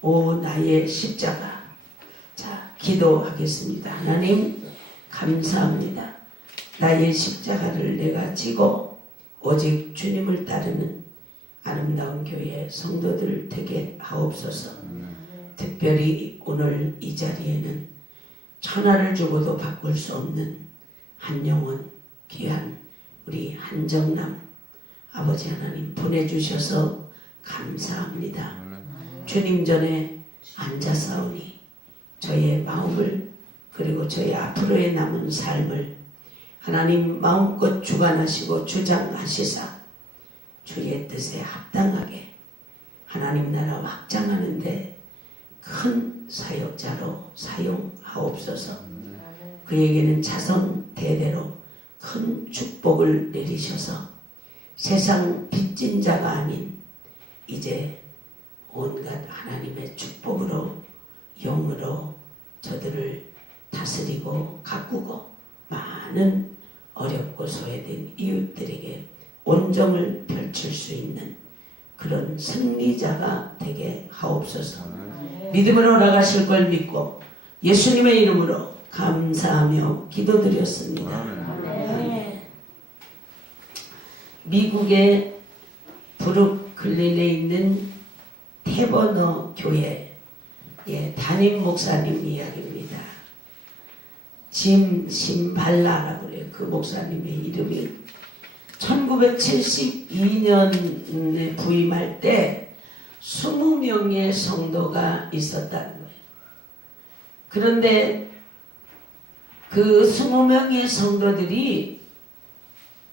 오 나의 십자가. 자, 기도하겠습니다. 하나님 감사합니다. 나의 십자가를 내가 지고 오직 주님을 따르는 아름다운 교회 성도들 되게 하옵소서. 특별히 오늘 이 자리에는 천하를 주고도 바꿀 수 없는 한 영혼 귀한 우리 한정남 아버지 하나님 보내주셔서 감사합니다. 주님 전에 앉아사오니 저의 마음을 그리고 저의 앞으로의 남은 삶을 하나님 마음껏 주관하시고 주장하시사 주의 뜻에 합당하게 하나님 나라 확장하는데 큰 사역자로 사용하옵소서. 그에게는 자손 대대로 큰 축복을 내리셔서 세상 빚진 자가 아닌 이제 온갖 하나님의 축복으로 영으로 저들을 다스리고 가꾸고 많은 어렵고 소외된 이웃들에게 온정을 펼칠 수 있는 그런 승리자가 되게 하옵소서. 믿음으로 나가실 걸 믿고 예수님의 이름으로 감사하며 기도드렸습니다. 미국의 브루클린에 있는 태버너 교회 담임 목사님 이야기입니다. 짐 심발라라고 그래요. 그 목사님의 이름이 1972년에 부임할 때 20명의 성도가 있었다는 거예요. 그런데 그 20명의 성도들이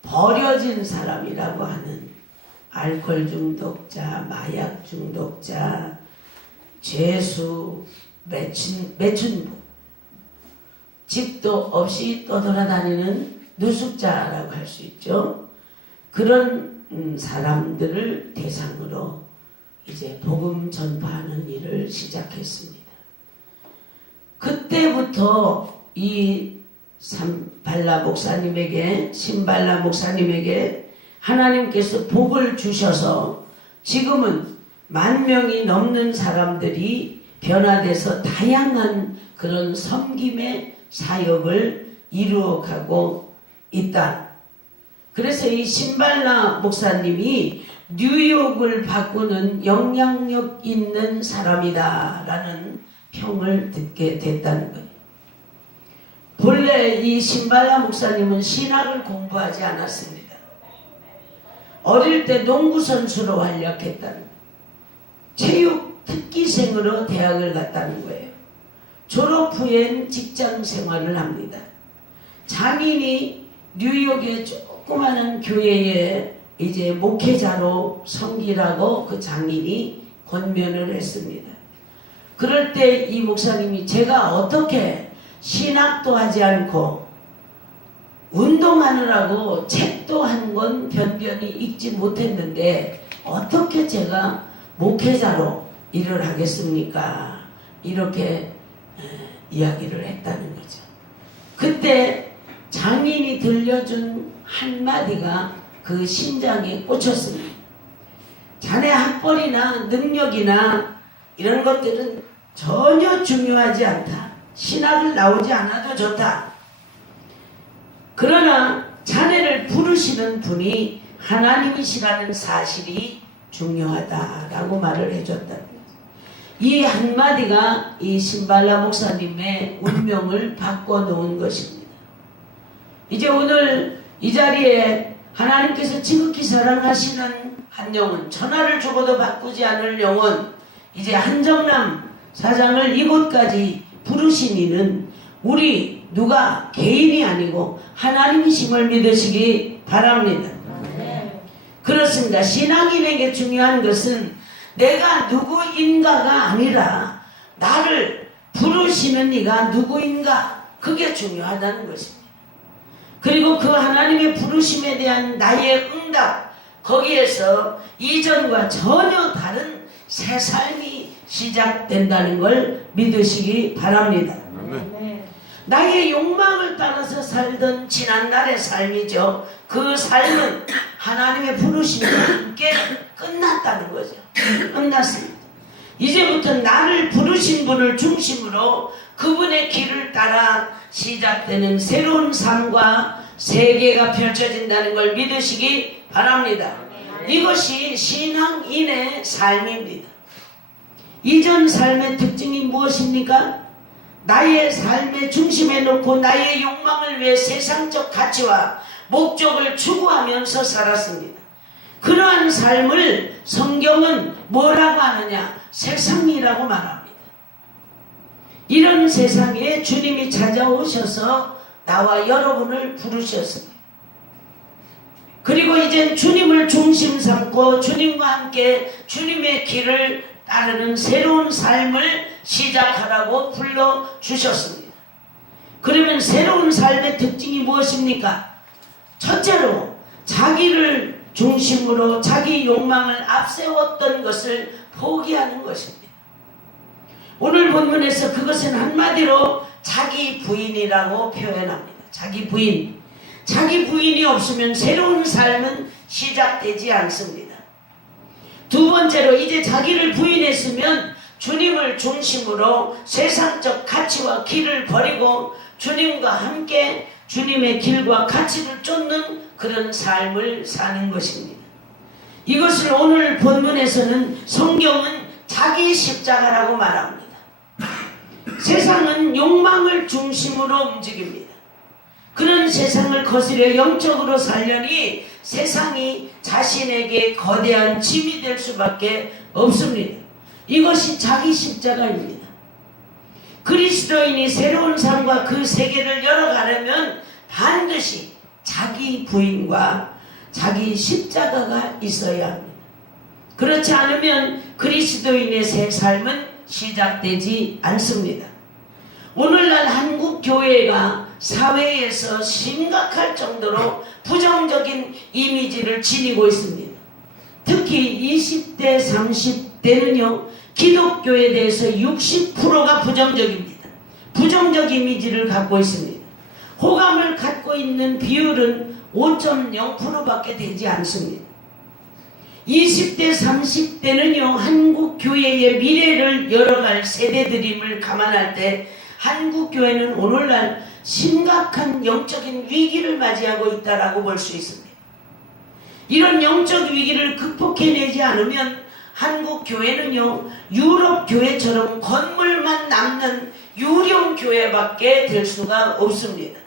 버려진 사람이라고 하는 알코올 중독자, 마약 중독자, 죄수, 매춘부, 집도 없이 떠돌아다니는 누숙자라고 할 수 있죠. 그런 사람들을 대상으로 이제 복음 전파하는 일을 시작했습니다. 그때부터 이 신발라 목사님에게 하나님께서 복을 주셔서 지금은 10,000명이 넘는 사람들이 변화돼서 다양한 그런 섬김의 사역을 이루어가고 있다. 그래서 이 신발라 목사님이 뉴욕을 바꾸는 영향력 있는 사람이다 라는 평을 듣게 됐다는 거예요. 본래 이 신발라 목사님은 신학을 공부하지 않았습니다. 어릴 때 농구선수로 활약했다는 거예요. 체육 특기생으로 대학을 갔다는 거예요. 졸업 후엔 직장 생활을 합니다. 장인이 뉴욕의 조그마한 교회에 이제 목회자로 섬기라고 그 장인이 권면을 했습니다. 그럴 때 이 목사님이 제가 어떻게 신학도 하지 않고 운동하느라고 책도 한 권 변변히 읽지 못했는데 어떻게 제가 목회자로 일을 하겠습니까? 이렇게 이야기를 했다는 거죠. 그때 장인이 들려준 한마디가 그 심장에 꽂혔습니다. 자네 학벌이나 능력이나 이런 것들은 전혀 중요하지 않다. 신학을 나오지 않아도 좋다. 그러나 자네를 부르시는 분이 하나님이시라는 사실이 중요하다라고 말을 해줬다는 거죠. 이 한마디가 이 신발라 목사님의 운명을 바꿔놓은 것입니다. 이제 오늘 이 자리에 하나님께서 지극히 사랑하시는 한 영혼, 천하를 주고도 바꾸지 않을 영혼, 이제 한정남 사장을 이곳까지 부르신 이는 우리 누가 개인이 아니고 하나님이심을 믿으시기 바랍니다. 그렇습니다. 신앙인에게 중요한 것은 내가 누구인가가 아니라 나를 부르시는 이가 누구인가, 그게 중요하다는 것입니다. 그리고 그 하나님의 부르심에 대한 나의 응답, 거기에서 이전과 전혀 다른 새 삶이 시작된다는 걸 믿으시기 바랍니다. 나의 욕망을 따라서 살던 지난날의 삶이죠. 그 삶은 하나님의 부르심과 함께 끝났다는 거죠. 끝났습니다. 이제부터 나를 부르신 분을 중심으로 그분의 길을 따라 시작되는 새로운 삶과 세계가 펼쳐진다는 걸 믿으시기 바랍니다. 이것이 신앙인의 삶입니다. 이전 삶의 특징이 무엇입니까? 나의 삶의 중심에 놓고 나의 욕망을 위해 세상적 가치와 목적을 추구하면서 살았습니다. 그러한 삶을 성경은 뭐라고 하느냐? 세상이라고 말합니다. 이런 세상에 주님이 찾아오셔서 나와 여러분을 부르셨습니다. 그리고 이젠 주님을 중심 삼고 주님과 함께 주님의 길을 따르는 새로운 삶을 시작하라고 불러주셨습니다. 그러면 새로운 삶의 특징이 무엇입니까? 첫째로 자기를 중심으로 자기 욕망을 앞세웠던 것을 포기하는 것입니다. 오늘 본문에서 그것은 한마디로 자기 부인이라고 표현합니다. 자기 부인. 자기 부인이 없으면 새로운 삶은 시작되지 않습니다. 두 번째로 이제 자기를 부인했으면 주님을 중심으로 세상적 가치와 길을 버리고 주님과 함께 주님의 길과 가치를 쫓는 그런 삶을 사는 것입니다. 이것을 오늘 본문에서는 성경은 자기 십자가라고 말합니다. 세상은 욕망을 중심으로 움직입니다. 그런 세상을 거스려 영적으로 살려니 세상이 자신에게 거대한 짐이 될 수밖에 없습니다. 이것이 자기 십자가입니다. 그리스도인이 새로운 삶과 그 세계를 열어가려면 반드시 자기 부인과 자기 십자가가 있어야 합니다. 그렇지 않으면 그리스도인의 새 삶은 시작되지 않습니다. 오늘날 한국 교회가 사회에서 심각할 정도로 부정적인 이미지를 지니고 있습니다. 특히 20대, 30대는요, 기독교에 대해서 60%가 부정적입니다. 부정적 이미지를 갖고 있습니다. 호감을 갖고 있는 비율은 5.0%밖에 되지 않습니다. 20대, 30대는요, 한국 교회의 미래를 열어갈 세대들임을 감안할 때 한국 교회는 오늘날 심각한 영적인 위기를 맞이하고 있다라고 볼 수 있습니다. 이런 영적 위기를 극복해내지 않으면 한국 교회는요, 유럽 교회처럼 건물만 남는 유령 교회밖에 될 수가 없습니다.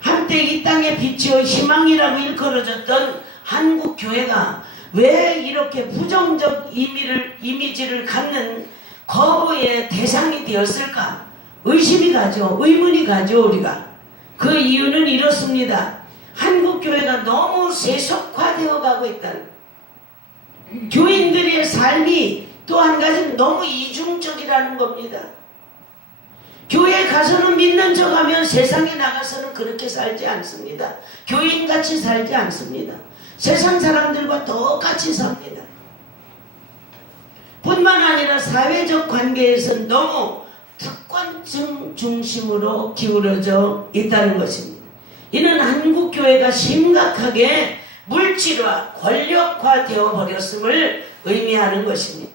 한때 이 땅의 빛이요 희망이라고 일컬어졌던 한국 교회가 왜 이렇게 부정적 이미지를 갖는 거부의 대상이 되었을까? 의심이 가죠. 의문이 가죠, 우리가. 그 이유는 이렇습니다. 한국 교회가 너무 세속화되어 가고 있다는, 교인들의 삶이 또 한 가지는 너무 이중적이라는 겁니다. 교회에 가서는 믿는 척하면 세상에 나가서는 그렇게 살지 않습니다. 교인같이 살지 않습니다. 세상 사람들과 똑같이 삽니다. 뿐만 아니라 사회적 관계에서는 너무 특권층 중심으로 기울어져 있다는 것입니다. 이는 한국 교회가 심각하게 물질화, 권력화 되어 버렸음을 의미하는 것입니다.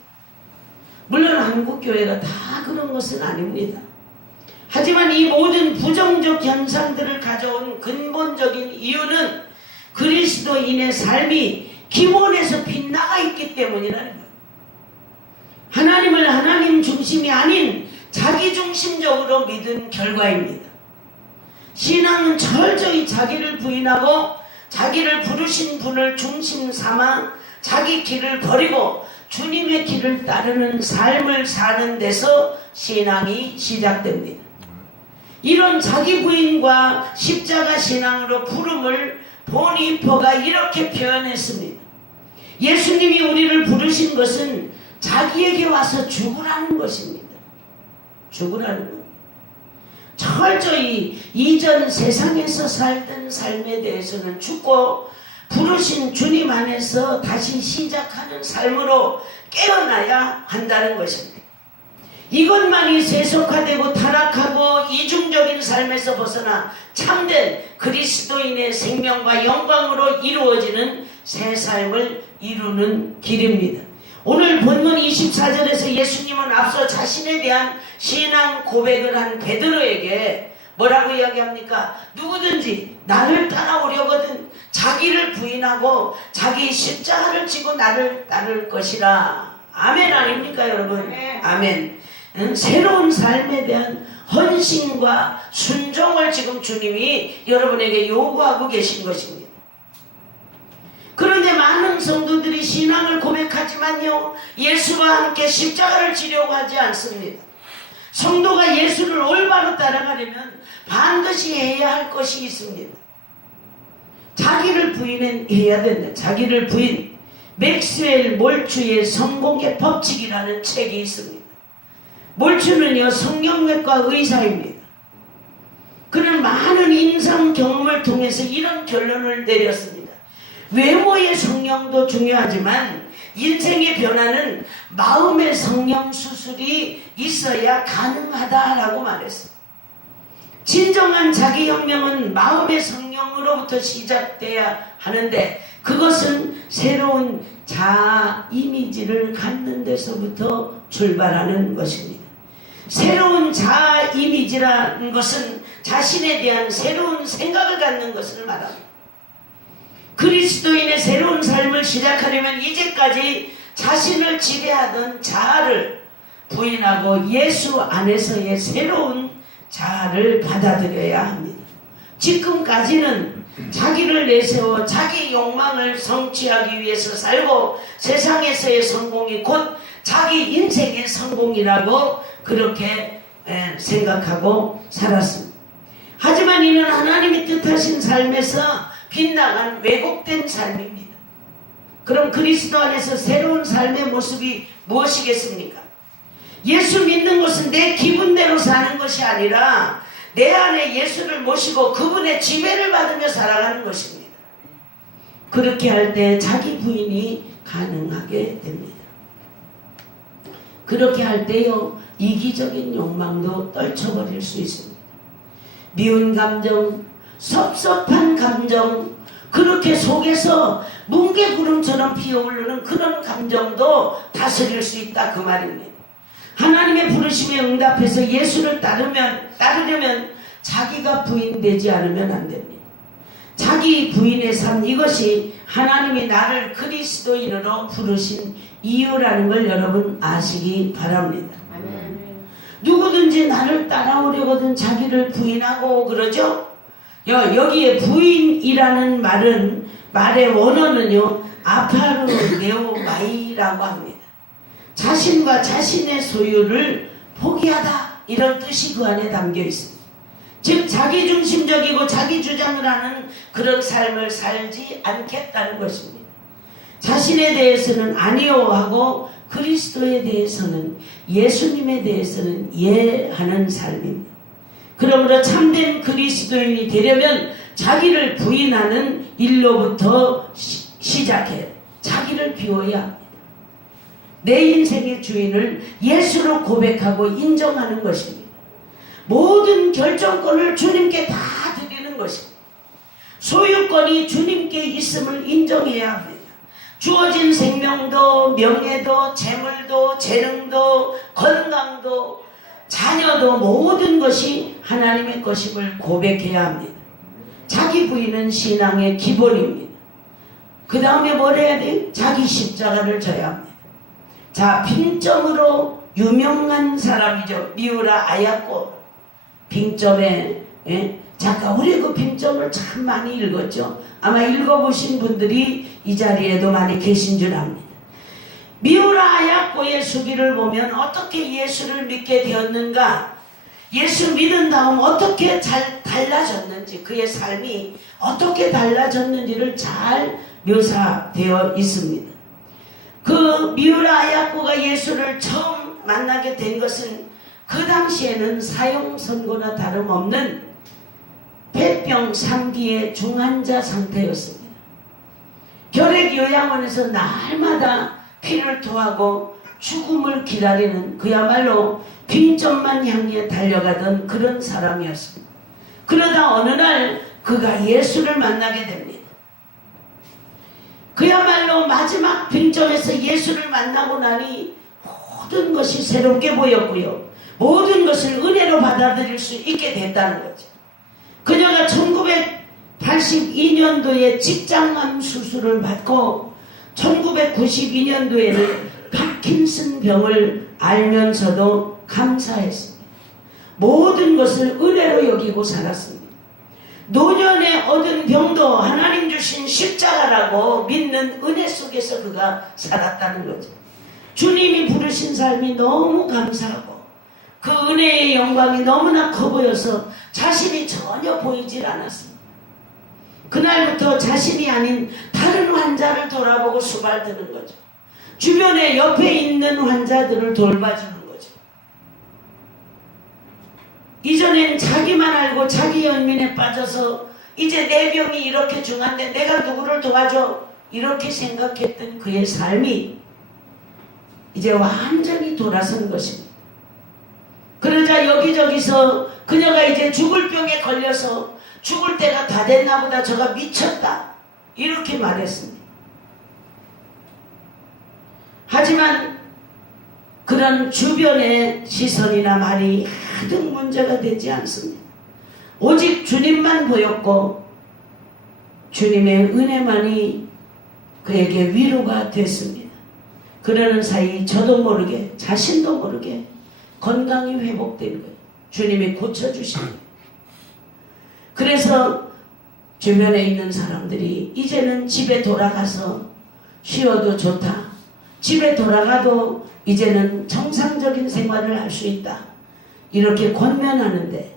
물론 한국 교회가 다 그런 것은 아닙니다. 하지만 이 모든 부정적 현상들을 가져온 근본적인 이유는 그리스도인의 삶이 기본에서 빗나가 있기 때문이라는 거예요. 하나님을 하나님 중심이 아닌 자기 중심적으로 믿은 결과입니다. 신앙은 철저히 자기를 부인하고 자기를 부르신 분을 중심 삼아 자기 길을 버리고 주님의 길을 따르는 삶을 사는 데서 신앙이 시작됩니다. 이런 자기 부인과 십자가 신앙으로 부름을 보니퍼가 이렇게 표현했습니다. 예수님이 우리를 부르신 것은 자기에게 와서 죽으라는 것입니다. 죽으라는 겁니다. 철저히 이전 세상에서 살던 삶에 대해서는 죽고 부르신 주님 안에서 다시 시작하는 삶으로 깨어나야 한다는 것입니다. 이것만이 세속화되고 타락하고 이중적인 삶에서 벗어나 참된 그리스도인의 생명과 영광으로 이루어지는 새 삶을 이루는 길입니다. 오늘 본문 24절에서 예수님은 앞서 자신에 대한 신앙 고백을 한 베드로에게 뭐라고 이야기합니까? 누구든지 나를 따라오려거든 자기를 부인하고 자기 십자가를 지고 나를 따를 것이라. 아멘 아닙니까 여러분? 아멘. 새로운 삶에 대한 헌신과 순종을 지금 주님이 여러분에게 요구하고 계신 것입니다. 그런데 많은 성도들이 신앙을 고백하지만요, 예수와 함께 십자가를 지려고 하지 않습니다. 성도가 예수를 올바로 따라가려면 반드시 해야 할 것이 있습니다. 자기를 부인해야 된다. 자기를 부인. 맥스웰 몰추의 성공의 법칙이라는 책이 있습니다. 몰추는요, 성경외과 의사입니다. 그는 많은 임상 경험을 통해서 이런 결론을 내렸습니다. 외모의 성령도 중요하지만 인생의 변화는 마음의 성령 수술이 있어야 가능하다라고 말했습니다. 진정한 자기혁명은 마음의 성령으로부터 시작돼야 하는데 그것은 새로운 자아 이미지를 갖는 데서부터 출발하는 것입니다. 새로운 자아 이미지라는 것은 자신에 대한 새로운 생각을 갖는 것을 말합니다. 그리스도인의 새로운 삶을 시작하려면 이제까지 자신을 지배하던 자아를 부인하고 예수 안에서의 새로운 자아를 받아들여야 합니다. 지금까지는 자기를 내세워 자기 욕망을 성취하기 위해서 살고 세상에서의 성공이 곧 자기 인생의 성공이라고 그렇게 생각하고 살았습니다. 하지만 이는 하나님이 뜻하신 삶에서 빗나간 왜곡된 삶입니다. 그럼 그리스도 안에서 새로운 삶의 모습이 무엇이겠습니까? 예수 믿는 것은 내 기분대로 사는 것이 아니라 내 안에 예수를 모시고 그분의 지배를 받으며 살아가는 것입니다. 그렇게 할 때 자기 부인이 가능하게 됩니다. 그렇게 할 때요, 이기적인 욕망도 떨쳐버릴 수 있습니다. 미운 감정, 섭섭한 감정, 그렇게 속에서 뭉게구름처럼 피어오르는 그런 감정도 다스릴 수 있다 그 말입니다. 하나님의 부르심에 응답해서 예수를 따르려면 자기가 부인되지 않으면 안 됩니다. 자기 부인의 삶, 이것이 하나님이 나를 그리스도인으로 부르신 이유라는 걸 여러분 아시기 바랍니다. 아멘. 누구든지 나를 따라오려거든 자기를 부인하고 그러죠. 여기에 부인이라는 말의 원어는요, 아파르네오마이라고 합니다. 자신과 자신의 소유를 포기하다, 이런 뜻이 그 안에 담겨 있습니다. 즉 자기중심적이고 자기 주장을 하는 그런 삶을 살지 않겠다는 것입니다. 자신에 대해서는 아니요 하고 그리스도에 대해서는, 예수님에 대해서는 예 하는 삶입니다. 그러므로 참된 그리스도인이 되려면 자기를 부인하는 일로부터 시작해요. 자기를 비워야 합니다. 내 인생의 주인을 예수로 고백하고 인정하는 것입니다. 모든 결정권을 주님께 다 드리는 것입니다. 소유권이 주님께 있음을 인정해야 합니다. 주어진 생명도, 명예도, 재물도, 재능도, 건강도, 자녀도, 모든 것이 하나님의 것임을 고백해야 합니다. 자기 부인은 신앙의 기본입니다. 그 다음에 뭘 해야 돼요? 자기 십자가를 져야 합니다. 자, 빙점으로 유명한 사람이죠. 미우라 아야코. 빙점에 작가, 우리 그 빙점을 참 많이 읽었죠. 아마 읽어보신 분들이 이 자리에도 많이 계신 줄 압니다. 미우라 아야코의 수기를 보면 어떻게 예수를 믿게 되었는가, 예수 믿은 다음 어떻게 잘 달라졌는지, 그의 삶이 어떻게 달라졌는지를 잘 묘사되어 있습니다. 그 미우라 아야코가 예수를 처음 만나게 된 것은 그 당시에는 사형 선고나 다름없는 폐병 3기의 중환자 상태였습니다. 결핵요양원에서 날마다 피를 토하고 죽음을 기다리는 그야말로 빙점만 향해 달려가던 그런 사람이었습니다. 그러다 어느 날 그가 예수를 만나게 됩니다. 그야말로 마지막 빙점에서 예수를 만나고 나니 모든 것이 새롭게 보였고요. 모든 것을 은혜로 받아들일 수 있게 됐다는 거죠. 그녀가 1982년도에 직장암 수술을 받고 1992년도에는 파킨슨 병을 알면서도 감사했습니다. 모든 것을 은혜로 여기고 살았습니다. 노년에 얻은 병도 하나님 주신 십자가라고 믿는 은혜 속에서 그가 살았다는 거죠. 주님이 부르신 삶이 너무 감사하고 그 은혜의 영광이 너무나 커 보여서 자신이 전혀 보이질 않았습니다. 그날부터 자신이 아닌 다른 환자를 돌아보고 수발드는 거죠. 주변에 옆에 있는 환자들을 돌봐주는 거죠. 이전엔 자기만 알고 자기 연민에 빠져서 이제 내 병이 이렇게 중한데 내가 누구를 도와줘? 이렇게 생각했던 그의 삶이 이제 완전히 돌아선 것입니다. 그러자 여기저기서 그녀가 이제 죽을 병에 걸려서 죽을 때가 다 됐나 보다, 저가 미쳤다, 이렇게 말했습니다. 하지만 그런 주변의 시선이나 말이 하등 문제가 되지 않습니다. 오직 주님만 보였고 주님의 은혜만이 그에게 위로가 됐습니다. 그러는 사이 저도 모르게, 자신도 모르게 건강이 회복된 거예요. 주님이 고쳐주신 거예요. 그래서 주변에 있는 사람들이 이제는 집에 돌아가서 쉬어도 좋다, 집에 돌아가도 이제는 정상적인 생활을 할 수 있다, 이렇게 권면하는데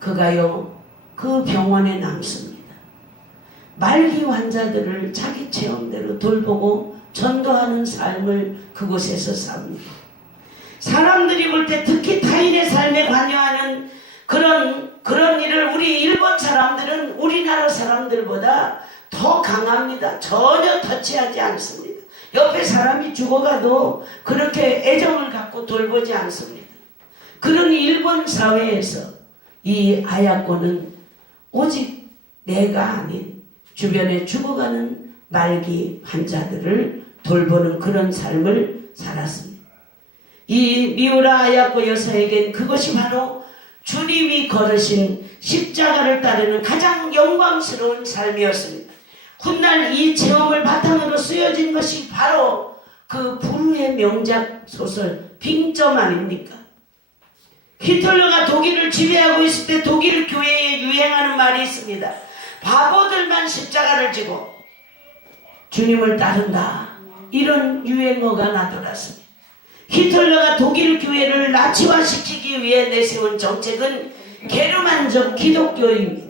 그가요 그 병원에 남습니다. 말기 환자들을 자기 체험대로 돌보고 전도하는 삶을 그곳에서 삽니다. 사람들이 볼 때 특히 타인의 삶에 관여하는 그런 일을 우리 일본 사람들은 우리나라 사람들보다 더 강합니다. 전혀 터치하지 않습니다. 옆에 사람이 죽어가도 그렇게 애정을 갖고 돌보지 않습니다. 그런 일본 사회에서 이 아야코는 오직 내가 아닌 주변에 죽어가는 말기 환자들을 돌보는 그런 삶을 살았습니다. 이 미우라 아야코 여사에겐 그것이 바로 주님이 걸으신 십자가를 따르는 가장 영광스러운 삶이었습니다. 훗날 이 체험을 바탕으로 쓰여진 것이 바로 그 불후의 명작 소설 빙점 아닙니까? 히틀러가 독일을 지배하고 있을 때 독일 교회에 유행하는 말이 있습니다. 바보들만 십자가를 지고 주님을 따른다, 이런 유행어가 나돌았습니다. 히틀러가 독일 교회를 나치화시키기 위해 내세운 정책은 게르만적 기독교입니다.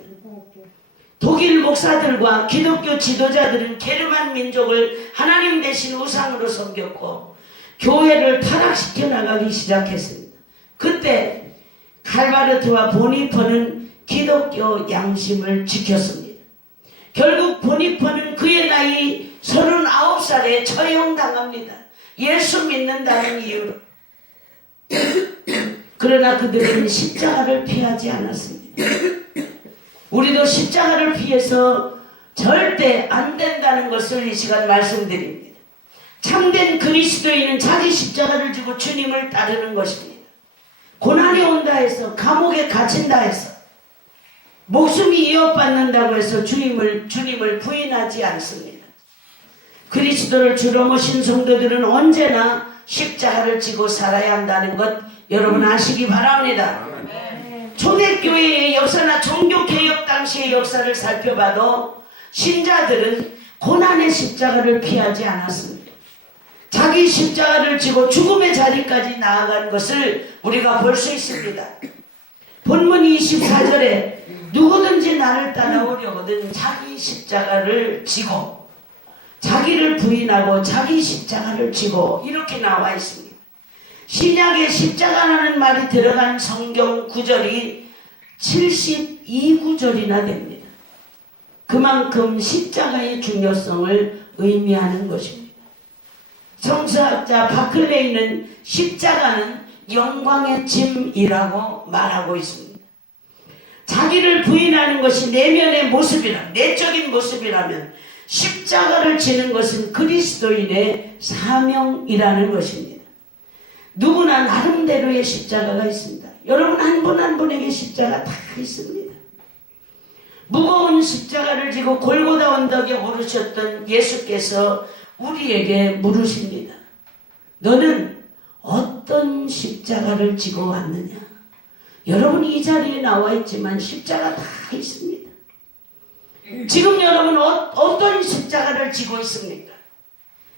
독일 목사들과 기독교 지도자들은 게르만 민족을 하나님 대신 우상으로 섬겼고 교회를 타락시켜 나가기 시작했습니다. 그때 칼바르트와 보니퍼는 기독교 양심을 지켰습니다. 결국 보니퍼는 그의 나이 39살에 처형당합니다. 예수 믿는다는 이유로. 그러나 그들은 십자가를 피하지 않았습니다. 우리도 십자가를 피해서 절대 안 된다는 것을 이 시간 말씀드립니다. 참된 그리스도인은 자기 십자가를 지고 주님을 따르는 것입니다. 고난이 온다 해서, 감옥에 갇힌다 해서, 목숨이 위협받는다고 해서 주님을 부인하지 않습니다. 그리스도를 주로 모신 성도들은 언제나 십자가를 지고 살아야 한다는 것 여러분 아시기 바랍니다. 초대교회의 역사나 종교개혁 당시의 역사를 살펴봐도 신자들은 고난의 십자가를 피하지 않았습니다. 자기 십자가를 지고 죽음의 자리까지 나아간 것을 우리가 볼 수 있습니다. 본문 24절에 누구든지 나를 따라오려거든 자기 십자가를 지고, 자기를 부인하고 자기 십자가를 지고, 이렇게 나와 있습니다. 신약에 십자가라는 말이 들어간 성경 구절이 72구절이나 됩니다. 그만큼 십자가의 중요성을 의미하는 것입니다. 성서학자 바클레이는 십자가는 영광의 짐이라고 말하고 있습니다. 자기를 부인하는 것이 내면의 모습이라, 내적인 모습이라면 십자가를 지는 것은 그리스도인의 사명이라는 것입니다. 누구나 나름대로의 십자가가 있습니다. 여러분 한 분 한 분에게 십자가 다 있습니다. 무거운 십자가를 지고 골고다 언덕에 오르셨던 예수께서 우리에게 물으십니다. 너는 어떤 십자가를 지고 왔느냐? 여러분 이 자리에 나와 있지만 십자가 다 있습니다. 지금 여러분 어떤 십자가를 지고 있습니까?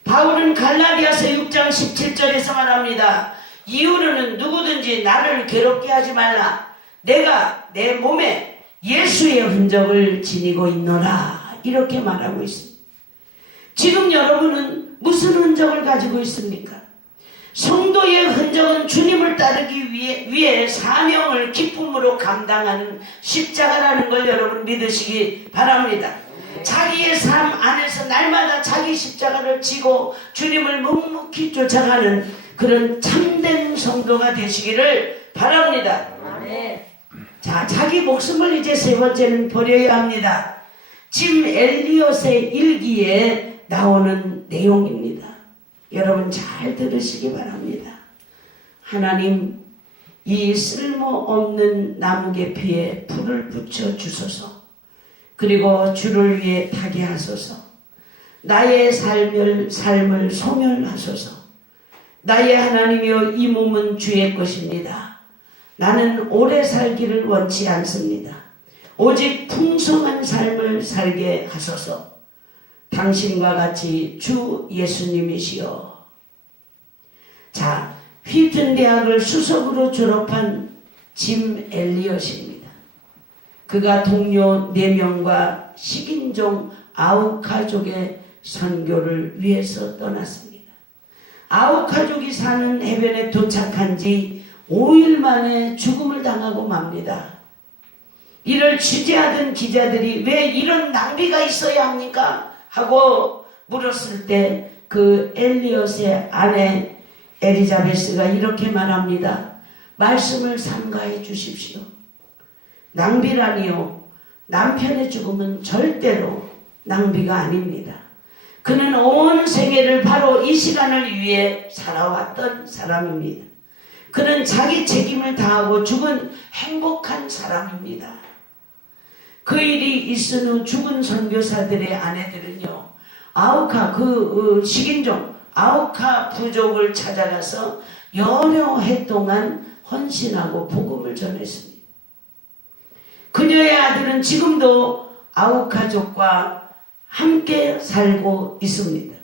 바울은 갈라디아서 6장 17절에서 말합니다. 이후로는 누구든지 나를 괴롭게 하지 말라. 내가 내 몸에 예수의 흔적을 지니고 있노라. 이렇게 말하고 있습니다. 지금 여러분은 무슨 흔적을 가지고 있습니까? 성도의 흔적은 주님을 따르기 위해 사명을 기쁨으로 감당하는 십자가라는 걸 여러분 믿으시기 바랍니다. 자기의 삶 안에서 날마다 자기 십자가를 지고 주님을 묵묵히 쫓아가는 그런 참된 성도가 되시기를 바랍니다. 자, 자기 목숨을 이제 세 번째는 버려야 합니다. 짐 엘리엇의 일기에 나오는 내용입니다. 여러분 잘 들으시기 바랍니다. 하나님, 이 쓸모없는 나무계피에 불을 붙여 주소서. 그리고 주를 위해 타게 하소서. 나의 삶을 소멸하소서. 나의 하나님이여 이 몸은 주의 것입니다. 나는 오래 살기를 원치 않습니다. 오직 풍성한 삶을 살게 하소서. 당신과 같이 주 예수님이시여. 자, 휘튼 대학을 수석으로 졸업한 짐 엘리엇입니다. 그가 동료 4명과 식인종 아우카족의 선교를 위해서 떠났습니다. 아우카족이 사는 해변에 도착한 지 5일 만에 죽음을 당하고 맙니다. 이를 취재하던 기자들이 왜 이런 낭비가 있어야 합니까? 하고 물었을 때 그 엘리엇의 아내 엘리자베스가 이렇게 말합니다. 말씀을 삼가해 주십시오. 낭비라니요. 남편의 죽음은 절대로 낭비가 아닙니다. 그는 온 생애를 바로 이 시간을 위해 살아왔던 사람입니다. 그는 자기 책임을 다하고 죽은 행복한 사람입니다. 그 일이 있은 후 죽은 선교사들의 아내들은요, 아우카 식인종 아우카 부족을 찾아가서 여러 해 동안 헌신하고 복음을 전했습니다. 그녀의 아들은 지금도 아우카족과 함께 살고 있습니다.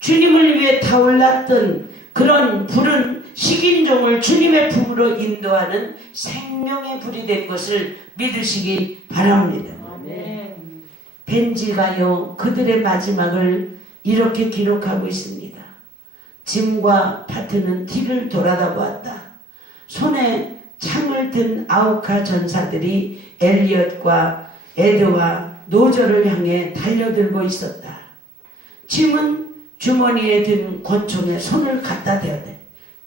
주님을 위해 타올랐던 그런 불은 식인종을 주님의 품으로 인도하는 생명의 불이 된 것을 믿으시기 바랍니다. 벤지가요 그들의 마지막을 이렇게 기록하고 있습니다. 짐과 파트는 뒤를 돌아다 보았다. 손에 창을 든 아우카 전사들이 엘리엇과 에드와 노저를 향해 달려들고 있었다. 짐은 주머니에 든 권총에 손을 갖다 대었다.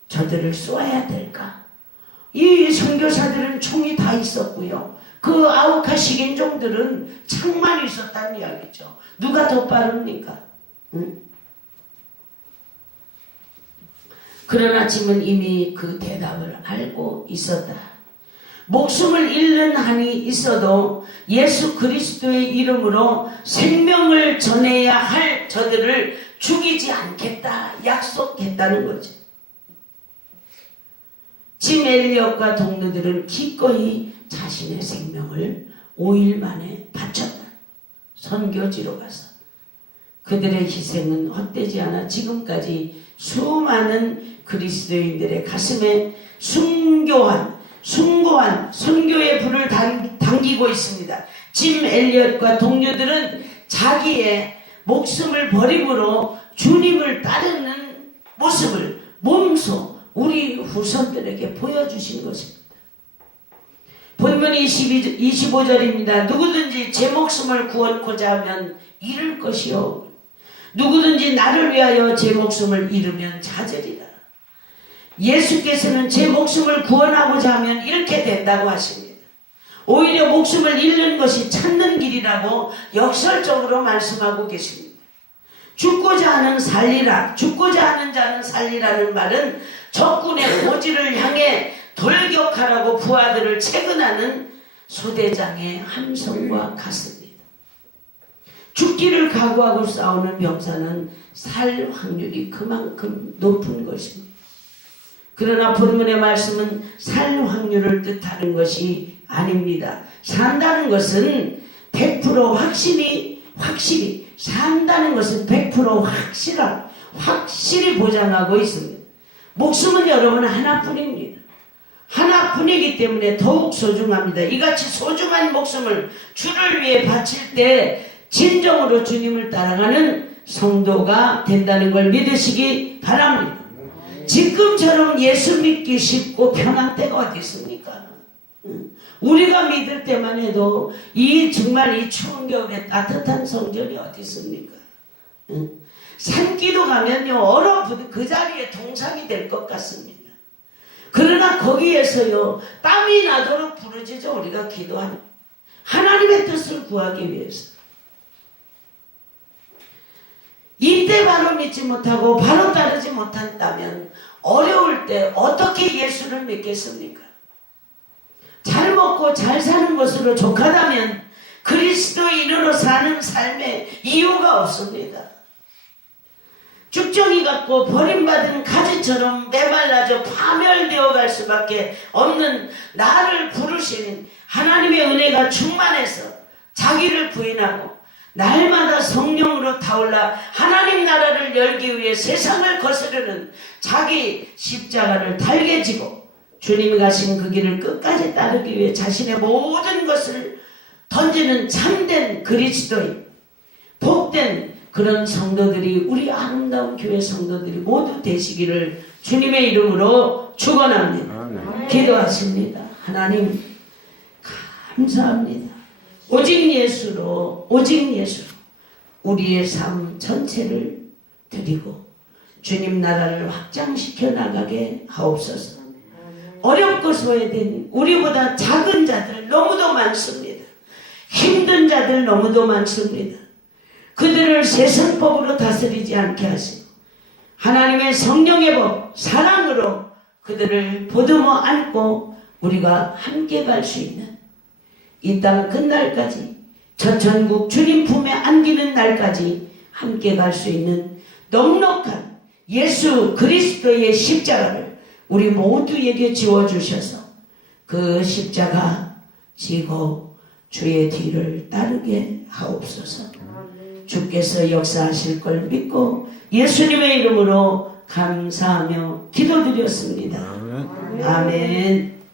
저들을 쏘아야 될까? 이 선교사들은 총이 다 있었고요. 그 아우카 식인종들은 창만 있었다는 이야기죠. 누가 더 빠릅니까? 응? 그러나 짐은 이미 그 대답을 알고 있었다. 목숨을 잃는 한이 있어도 예수 그리스도의 이름으로 생명을 전해야 할 저들을 죽이지 않겠다 약속했다는 거죠. 짐 엘리엇과 동료들은 기꺼이 자신의 생명을 5일 만에 바쳤다. 선교지로 가서. 그들의 희생은 헛되지 않아 지금까지 수많은 그리스도인들의 가슴에 숭고한 선교의 불을 당기고 있습니다. 짐 엘리엇과 동료들은 자기의 목숨을 버림으로 주님을 따르는 모습을 몸소 우리 후손들에게 보여주신 것입니다. 본문 25절입니다. 누구든지 제 목숨을 구원코자 하면 잃을 것이요. 누구든지 나를 위하여 제 목숨을 잃으면 찾으리라. 예수께서는 제 목숨을 구원하고자 하면 잃게 된다고 하십니다. 오히려 목숨을 잃는 것이 찾는 길이라고 역설적으로 말씀하고 계십니다. 죽고자 하는 살리라, 죽고자 하는 자는 살리라는 말은 적군의 고지를 향해 돌격하라고 부하들을 채근하는 소대장의 함성과 같습니다. 죽기를 각오하고 싸우는 병사는 살 확률이 그만큼 높은 것입니다. 그러나 본문의 말씀은 살 확률을 뜻하는 것이 아닙니다. 산다는 것은 100% 확실히 산다는 것은 100% 확실히 보장하고 있습니다. 목숨은 여러분 하나뿐입니다. 하나뿐이기 때문에 더욱 소중합니다. 이같이 소중한 목숨을 주를 위해 바칠 때 진정으로 주님을 따라가는 성도가 된다는 걸 믿으시기 바랍니다. 지금처럼 예수 믿기 쉽고 편한 때가 어디 있습니까? 우리가 믿을 때만 해도 정말 이 추운 겨울에 따뜻한 성전이 어디 있습니까? 산기도 가면요 얼어붙은 그 자리에 동상이 될 것 같습니다. 그러나 거기에서요 땀이 나도록 부르짖어 우리가 기도하는 하나님의 뜻을 구하기 위해서 이때 바로 믿지 못하고 바로 따르지 못한다면 어려울 때 어떻게 예수를 믿겠습니까? 잘 먹고 잘 사는 것으로 족하다면 그리스도인으로 사는 삶에 이유가 없습니다. 죽정이 같고 버림받은 가지처럼 메말라져 파멸되어 갈 수밖에 없는 나를 부르신 하나님의 은혜가 충만해서 자기를 부인하고 날마다 성령으로 타올라 하나님 나라를 열기 위해 세상을 거스르는 자기 십자가를 달게 지고 주님이 가신 그 길을 끝까지 따르기 위해 자신의 모든 것을 던지는 참된 그리스도인, 복된 그런 성도들이 우리 아름다운 교회 성도들이 모두 되시기를 주님의 이름으로 축원합니다. 기도하십니다. 하나님 감사합니다. 오직 예수로 우리의 삶 전체를 드리고 주님 나라를 확장시켜 나가게 하옵소서. 어렵고 소외된 우리보다 작은 자들 너무도 많습니다. 힘든 자들 너무도 많습니다. 그들을 세상법으로 다스리지 않게 하시고 하나님의 성령의 법 사랑으로 그들을 보듬어 안고 우리가 함께 갈 수 있는 이 땅 끝날까지 저 천국 주님 품에 안기는 날까지 함께 갈 수 있는 넉넉한 예수 그리스도의 십자가를 우리 모두에게 지워주셔서 그 십자가 지고 주의 뒤를 따르게 하옵소서. 주께서 역사하실 걸 믿고 예수님의 이름으로 감사하며 기도드렸습니다. 아멘.